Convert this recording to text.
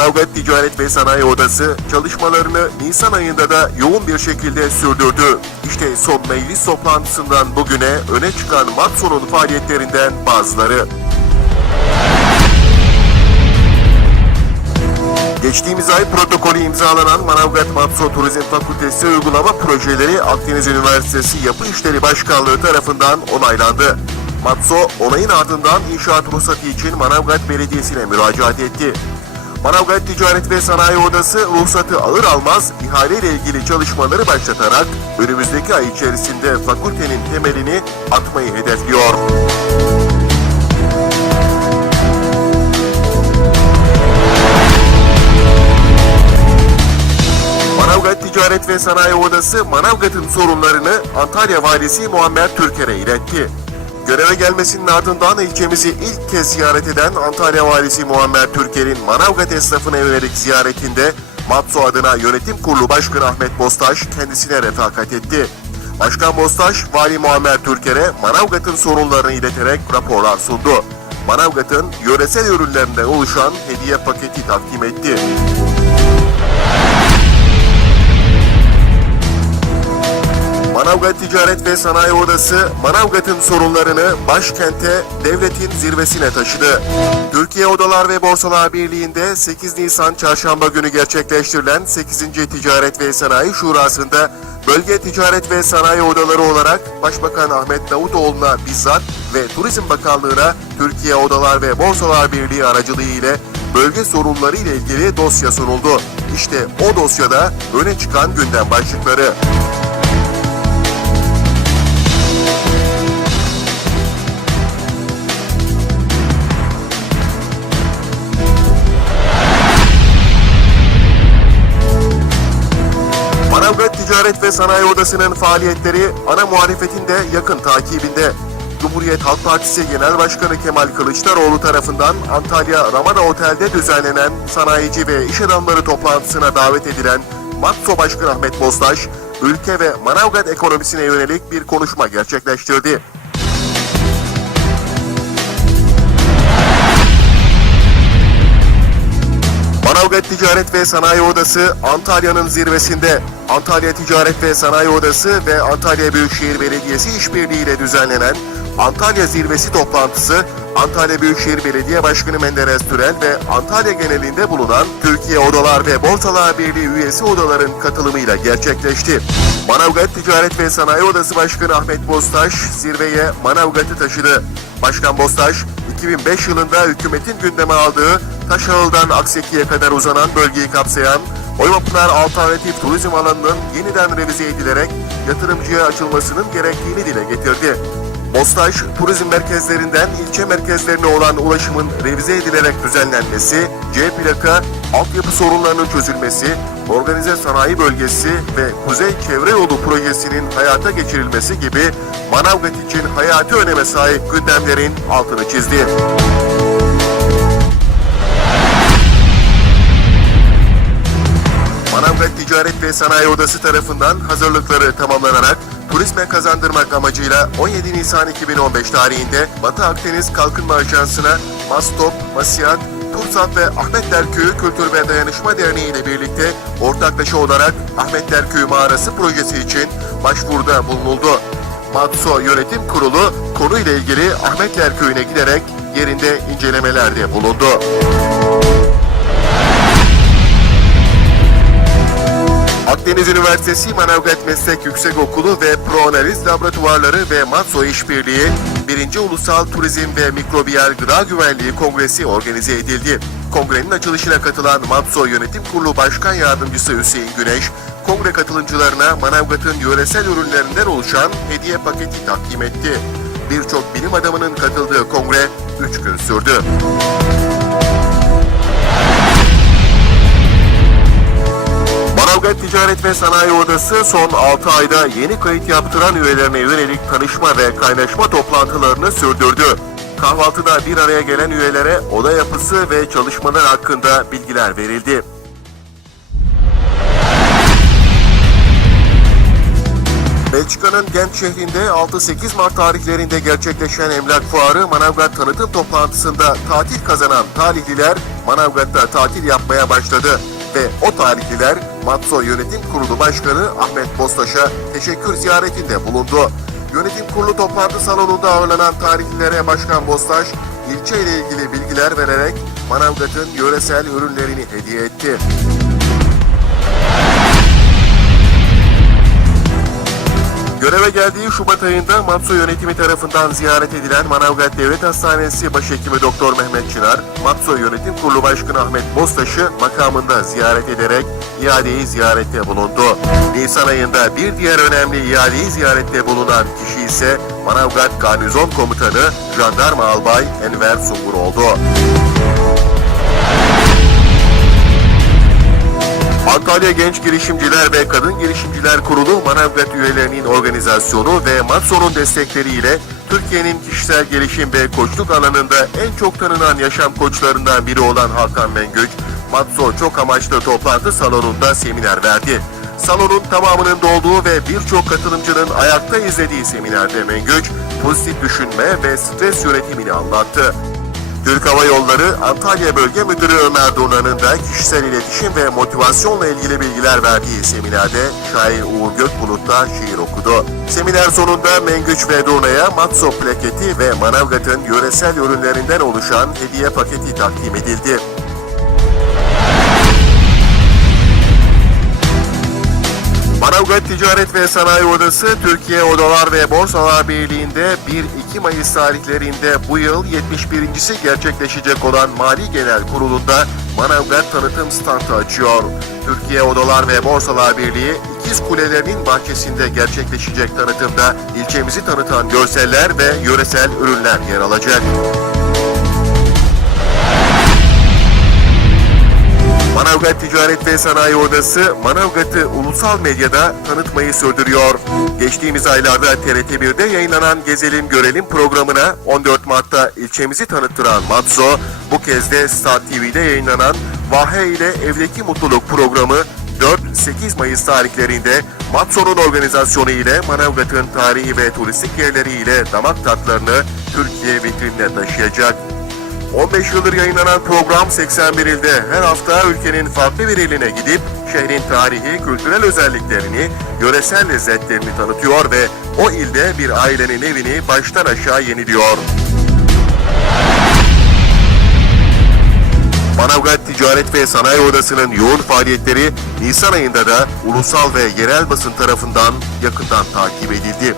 Manavgat Ticaret ve Sanayi Odası çalışmalarını Nisan ayında da yoğun bir şekilde sürdürdü. İşte son meclis toplantısından bugüne öne çıkan Matso'nun faaliyetlerinden bazıları. Geçtiğimiz ay protokolü imzalanan Manavgat Matso Turizm Fakültesi uygulama projeleri Akdeniz Üniversitesi Yapı İşleri Başkanlığı tarafından onaylandı. Matso onayın ardından inşaat ruhsatı için Manavgat Belediyesi'ne müracaat etti. Manavgat Ticaret ve Sanayi Odası ruhsatı alır almaz ihale ile ilgili çalışmaları başlatarak önümüzdeki ay içerisinde fakültenin temelini atmayı hedefliyor. Manavgat Ticaret ve Sanayi Odası Manavgat'ın sorunlarını Antalya Valisi Muammer Türker'e iletti. Göreve gelmesinin ardından ilçemizi ilk kez ziyaret eden Antalya Valisi Muammer Türker'in Manavgat esnafına yönelik ziyaretinde Matso adına Yönetim Kurulu Başkanı Ahmet Bostaş kendisine refakat etti. Başkan Bostaş, Vali Muammer Türker'e Manavgat'ın sorunlarını ileterek raporlar sundu. Manavgat'ın yöresel ürünlerinden oluşan hediye paketi takdim etti. Manavgat Ticaret ve Sanayi Odası Manavgat'ın sorunlarını başkente devletin zirvesine taşıdı. Türkiye Odalar ve Borsalar Birliği'nde 8 Nisan Çarşamba günü gerçekleştirilen 8. Ticaret ve Sanayi Şurası'nda Bölge Ticaret ve Sanayi Odaları olarak Başbakan Ahmet Davutoğlu'na bizzat ve Turizm Bakanlığı'na Türkiye Odalar ve Borsalar Birliği aracılığı ile bölge sorunları ile ilgili dosya sunuldu. İşte o dosyada öne çıkan gündem başlıkları. Ticaret ve Sanayi Odası'nın faaliyetleri ana muhalefetin de yakın takibinde. Cumhuriyet Halk Partisi Genel Başkanı Kemal Kılıçdaroğlu tarafından Antalya Ramada Otel'de düzenlenen sanayici ve iş adamları toplantısına davet edilen Matso Başkanı Ahmet Boztaş, ülke ve Manavgat ekonomisine yönelik bir konuşma gerçekleştirdi. Ticaret ve Sanayi Odası Antalya'nın zirvesinde Antalya Ticaret ve Sanayi Odası ve Antalya Büyükşehir Belediyesi işbirliğiyle düzenlenen Antalya Zirvesi toplantısı Antalya Büyükşehir Belediye Başkanı Menderes Türel ve Antalya genelinde bulunan Türkiye Odalar ve Borsalar Birliği üyesi odaların katılımıyla gerçekleşti. Manavgat Ticaret ve Sanayi Odası Başkanı Ahmet Bostaş zirveye Manavgat'ı taşıdı. Başkan Bostaş, 2005 yılında hükümetin gündeme aldığı Taşağıl'dan Akseki'ye kadar uzanan bölgeyi kapsayan Oymapınar Alternatif Turizm alanının yeniden revize edilerek yatırımcıya açılmasının gerektiğini dile getirdi. Bostaş, turizm merkezlerinden ilçe merkezlerine olan ulaşımın revize edilerek düzenlenmesi, C plaka, altyapı sorunlarının çözülmesi, organize sanayi bölgesi ve Kuzey Çevre Yolu projesinin hayata geçirilmesi gibi Manavgat için hayati öneme sahip gündemlerin altını çizdi. Manavgat Ticaret ve Sanayi Odası tarafından hazırlıkları tamamlanarak turizme kazandırmak amacıyla 17 Nisan 2015 tarihinde Batı Akdeniz Kalkınma Ajansı'na Mastop, Masiyat, Tursat ve Ahmet Derköyü Kültür ve Dayanışma Derneği ile birlikte ortaklaşa olarak Ahmet Derköyü Mağarası projesi için başvuruda bulunuldu. Matso Yönetim Kurulu konuyla ilgili Ahmet Derköyü'ne giderek yerinde incelemelerde bulundu. Akdeniz Üniversitesi Manavgat Meslek Yüksekokulu ve Proanaliz Laboratuvarları ve Matso İşbirliği 1. Ulusal Turizm ve Mikrobiyal Gıda Güvenliği Kongresi organize edildi. Kongrenin açılışına katılan Matso Yönetim Kurulu Başkan Yardımcısı Hüseyin Güneş, kongre katılımcılarına Manavgat'ın yöresel ürünlerinden oluşan hediye paketi takdim etti. Birçok bilim adamının katıldığı kongre 3 gün sürdü. Manavgat Ticaret ve Sanayi Odası son 6 ayda yeni kayıt yaptıran üyelerine yönelik tanışma ve kaynaşma toplantılarını sürdürdü. Kahvaltıda bir araya gelen üyelere oda yapısı ve çalışmalar hakkında bilgiler verildi. Belçika'nın Gent şehrinde 6-8 Mart tarihlerinde gerçekleşen emlak fuarı Manavgat tanıtım toplantısında tatil kazanan talihliler Manavgat'ta tatil yapmaya başladı ve o tarihliler Matso Yönetim Kurulu Başkanı Ahmet Bostaş'a teşekkür ziyaretinde bulundu. Yönetim Kurulu toplantı salonunda ağırlanan tarihlilere Başkan Bostaş, ilçe ile ilgili bilgiler vererek Manavgat'ın yöresel ürünlerini hediye etti. Göreve geldiği Şubat ayında Matso yönetimi tarafından ziyaret edilen Manavgat Devlet Hastanesi Başhekimi Doktor Mehmet Çınar, Matso Yönetim Kurulu Başkanı Ahmet Bostaş'ı makamında ziyaret ederek iadeyi ziyarette bulundu. Nisan ayında bir diğer önemli iadeyi ziyarette bulunan kişi ise Manavgat Garnizon Komutanı Jandarma Albay Enver Sungur oldu. Antalya Genç Girişimciler ve Kadın Girişimciler Kurulu Manavgat üyelerinin organizasyonu ve Matso'nun destekleriyle Türkiye'nin kişisel gelişim ve koçluk alanında en çok tanınan yaşam koçlarından biri olan Hakan Mengüç, Matso çok amaçlı toplantı salonunda seminer verdi. Salonun tamamının dolduğu ve birçok katılımcının ayakta izlediği seminerde Mengüç, pozitif düşünme ve stres yönetimini anlattı. Türk Hava Yolları Antalya Bölge Müdürü Ömer Dorna'nın da kişisel iletişim ve motivasyonla ilgili bilgiler verdiği seminerde şair Uğur Gökbulut şiir okudu. Seminer sonunda Mengüç ve Dorna'ya Matso plaketi ve Manavgat'ın yöresel ürünlerinden oluşan hediye paketi takdim edildi. Manavgat Ticaret ve Sanayi Odası Türkiye Odalar ve Borsalar Birliği'nde 1-2 Mayıs tarihlerinde bu yıl 71.si gerçekleşecek olan Mali Genel Kurulu'nda Manavgat tanıtım standı açıyor. Türkiye Odalar ve Borsalar Birliği İkiz Kulelerinin bahçesinde gerçekleşecek tanıtımda ilçemizi tanıtan görseller ve yöresel ürünler yer alacak. Manavgat Ticaret ve Sanayi Odası Manavgat'ı ulusal medyada tanıtmayı sürdürüyor. Geçtiğimiz aylarda TRT1'de yayınlanan Gezelim Görelim programına 14 Mart'ta ilçemizi tanıttıran Matso, bu kez de Star TV'de yayınlanan Vahe ile Evdeki Mutluluk programı 4-8 Mayıs tarihlerinde Matso'nun organizasyonu ile Manavgat'ın tarihi ve turistik yerleri ile damak tatlarını Türkiye vitrinine taşıyacak. 15 yıldır yayınlanan program 81 ilde her hafta ülkenin farklı bir iline gidip şehrin tarihi, kültürel özelliklerini, yöresel lezzetlerini tanıtıyor ve o ilde bir ailenin evini baştan aşağı yeniliyor. Manavgat Ticaret ve Sanayi Odası'nın yoğun faaliyetleri Nisan ayında da ulusal ve yerel basın tarafından yakından takip edildi.